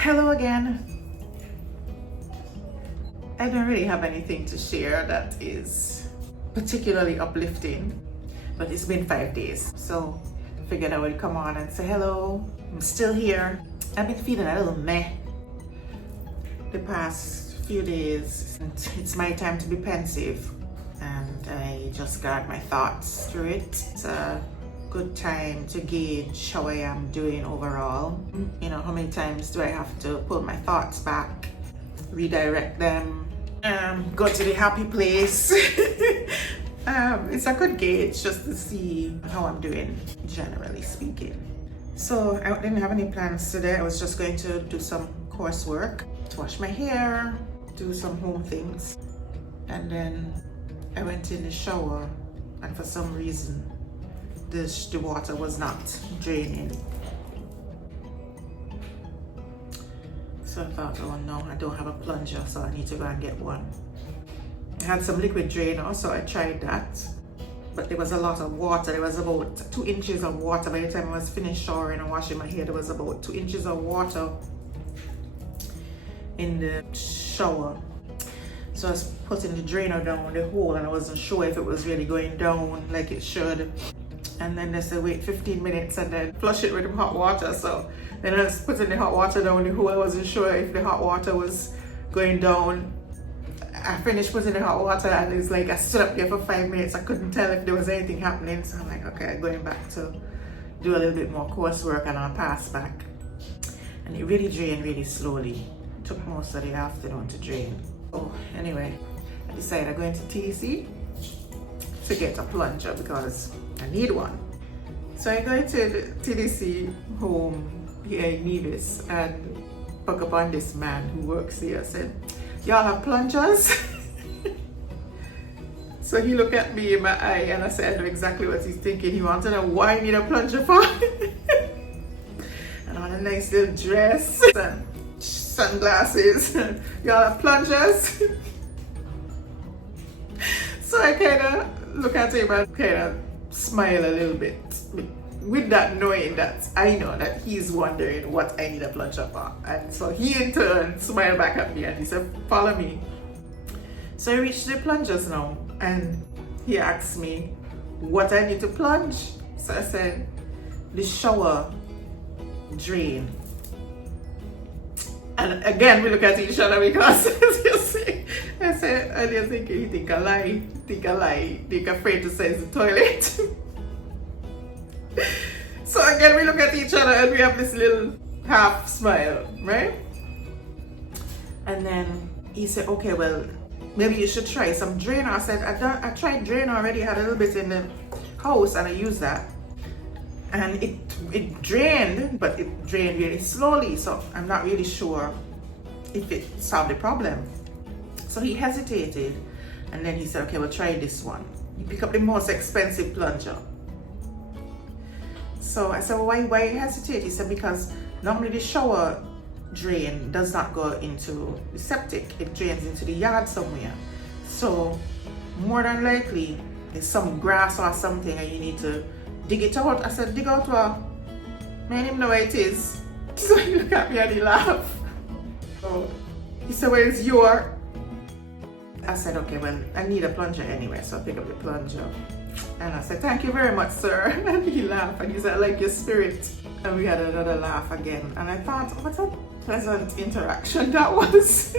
Hello again. I don't really have anything to share that is particularly uplifting, but it's been 5 days, so I figured I would come on and say hello. I'm still here. I've been feeling a little meh the past few days. It's my time to be pensive, and I just got my thoughts through it. It's a good time to gauge how I am doing overall. You know, how many times do I have to pull my thoughts back, redirect them, go to the happy place. It's a good gauge just to see how I'm doing, generally speaking. So I didn't have any plans today. I was just going to do some coursework, to wash my hair, do some home things, and then I went in the shower, and for some reason the water was not draining. So I thought, oh no, I don't have a plunger, so I need to go and get one. I had some liquid drainer, so I tried that, but there was a lot of water. There was about 2 inches of water. By the time I was finished showering and washing my hair, there was about 2 inches of water in the shower. So I was putting the drainer down the hole, and I wasn't sure if it was really going down like it should. And then they said wait 15 minutes and then flush it with hot water. So then I was putting the hot water down the hole. I wasn't sure if the hot water was going down. I finished putting the hot water, and it's like I stood up there for 5 minutes. I couldn't tell if there was anything happening. So I'm like, okay, going back to do a little bit more coursework, and I'll pass back. And it really drained really slowly. It took most of the afternoon to drain. Oh, anyway, I decided I'm going to TDC to get a plunger because I need one. So I go to the TDC home here in Nevis and buck up on this man who works here. I said, y'all have plungers? So he looked at me in my eye, and I said, I know exactly what he's thinking. He wanted to know why I need a plunger for. And on a nice little dress and sunglasses. Y'all have plungers? So I kind of look at him and kind of smile a little bit, with that knowing that I know that he's wondering what I need a plunger for. And so he in turn smiled back at me and he said, follow me. So I reached the plungers now, and he asked me what I need to plunge. So I said, the shower drain. And again, we look at each other because, as you see, I said, I didn't think you think I lie, think afraid to say it's the toilet. So again, we look at each other and we have this little half smile, right? And then he said, okay, well, maybe you should try some drainer. I said, I tried drainer already, I had a little bit in the house and I used that. And it drained, but it drained really slowly, so I'm not really sure if it solved the problem. So he hesitated, and then he said, okay, we'll try this one. He picked up the most expensive plunger. So I said, well, why hesitate? He said, because normally the shower drain does not go into the septic, it drains into the yard somewhere. So more than likely, there's some grass or something and you need to dig it out. I said, dig out what? Man, him know where it is. So he looked at me and he laughed. So he said, well, it's your. I said, okay, well, I need a plunger anyway. So I picked up the plunger. And I said, thank you very much, sir. And he laughed and he said, I like your spirit. And we had another laugh again. And I thought, what a pleasant interaction that was.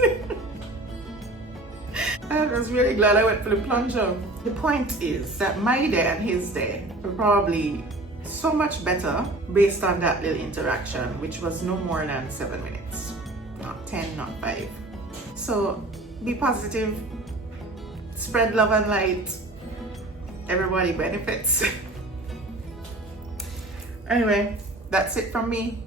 I was really glad I went for the plunger. The point is that my day and his day were probably so much better based on that little interaction, which was no more than 7 minutes. Not 10, not 5. So be positive, spread love and light. Everybody benefits. Anyway, that's it from me.